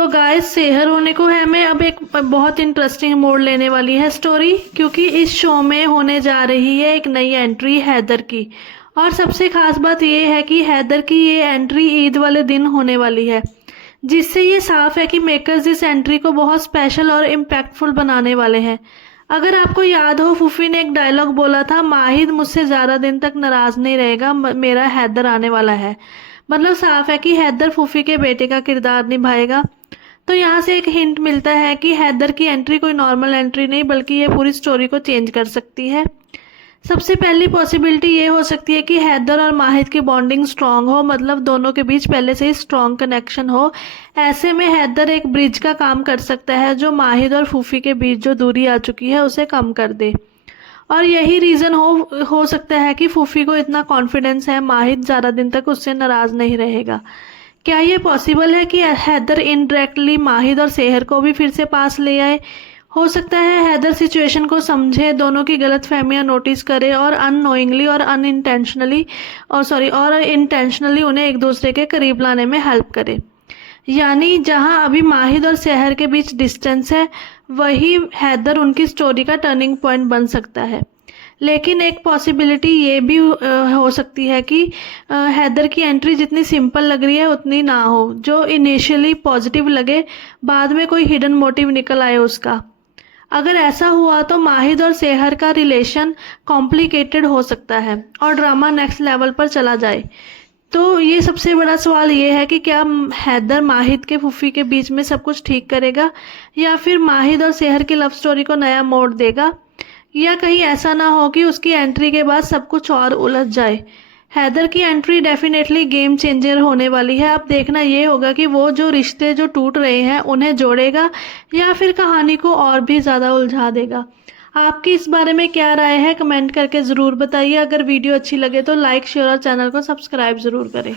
तो गाइस सेहर होने को है में अब एक बहुत इंटरेस्टिंग मोड़ लेने वाली है स्टोरी, क्योंकि इस शो में होने जा रही है एक नई एंट्री हैदर की। और सबसे खास बात ये है कि हैदर की ये एंट्री ईद वाले दिन होने वाली है, जिससे ये साफ है कि मेकर्स इस एंट्री को बहुत स्पेशल और इम्पैक्टफुल बनाने वाले हैं। अगर आपको याद हो, फूफी ने एक डायलॉग बोला था, माहिद मुझसे ज़्यादा दिन तक नाराज़ नहीं रहेगा, मेरा हैदर आने वाला है। मतलब साफ है कि हैदर फूफी के बेटे का किरदार निभाएगा। तो यहाँ से एक हिंट मिलता है कि हैदर की एंट्री कोई नॉर्मल एंट्री नहीं, बल्कि ये पूरी स्टोरी को चेंज कर सकती है। सबसे पहली पॉसिबिलिटी ये हो सकती है कि हैदर और माहिद की बॉन्डिंग स्ट्रांग हो, मतलब दोनों के बीच पहले से ही स्ट्रांग कनेक्शन हो। ऐसे में हैदर एक ब्रिज का काम कर सकता है, जो माहिद और फूफी के बीच जो दूरी आ चुकी है उसे कम कर दे। और यही रीज़न हो सकता है कि फूफी को इतना कॉन्फिडेंस है, माहिद ज़्यादा दिन तक उससे नाराज़ नहीं रहेगा। क्या ये पॉसिबल है कि हैदर इनडायरेक्टली माहिद और सेहर को भी फिर से पास ले आए? हो सकता है हैदर सिचुएशन को समझे, दोनों की गलतफहमियां नोटिस करे और अननोइंगली और इंटेंशनली उन्हें एक दूसरे के करीब लाने में हेल्प करे। यानी जहां अभी माहिद और सेहर के बीच डिस्टेंस है, वही हैदर उनकी स्टोरी का टर्निंग पॉइंट बन सकता है। लेकिन एक पॉसिबिलिटी ये भी हो सकती है कि हैदर की एंट्री जितनी सिंपल लग रही है उतनी ना हो, जो इनिशियली पॉजिटिव लगे बाद में कोई हिडन मोटिव निकल आए उसका। अगर ऐसा हुआ तो माहिद और सेहर का रिलेशन कॉम्प्लिकेटेड हो सकता है और ड्रामा नेक्स्ट लेवल पर चला जाए। तो ये सबसे बड़ा सवाल ये है कि क्या हैदर माहिद के फूफी के बीच में सब कुछ ठीक करेगा, या फिर माहिद और सेहर की लव स्टोरी को नया मोड़ देगा, या कहीं ऐसा ना हो कि उसकी एंट्री के बाद सब कुछ और उलझ जाए। हैदर की एंट्री डेफिनेटली गेम चेंजर होने वाली है। अब देखना ये होगा कि वो जो रिश्ते जो टूट रहे हैं उन्हें जोड़ेगा, या फिर कहानी को और भी ज़्यादा उलझा देगा। आपकी इस बारे में क्या राय है, कमेंट करके ज़रूर बताइए। अगर वीडियो अच्छी लगे तो लाइक, शेयर और चैनल को सब्सक्राइब ज़रूर करें।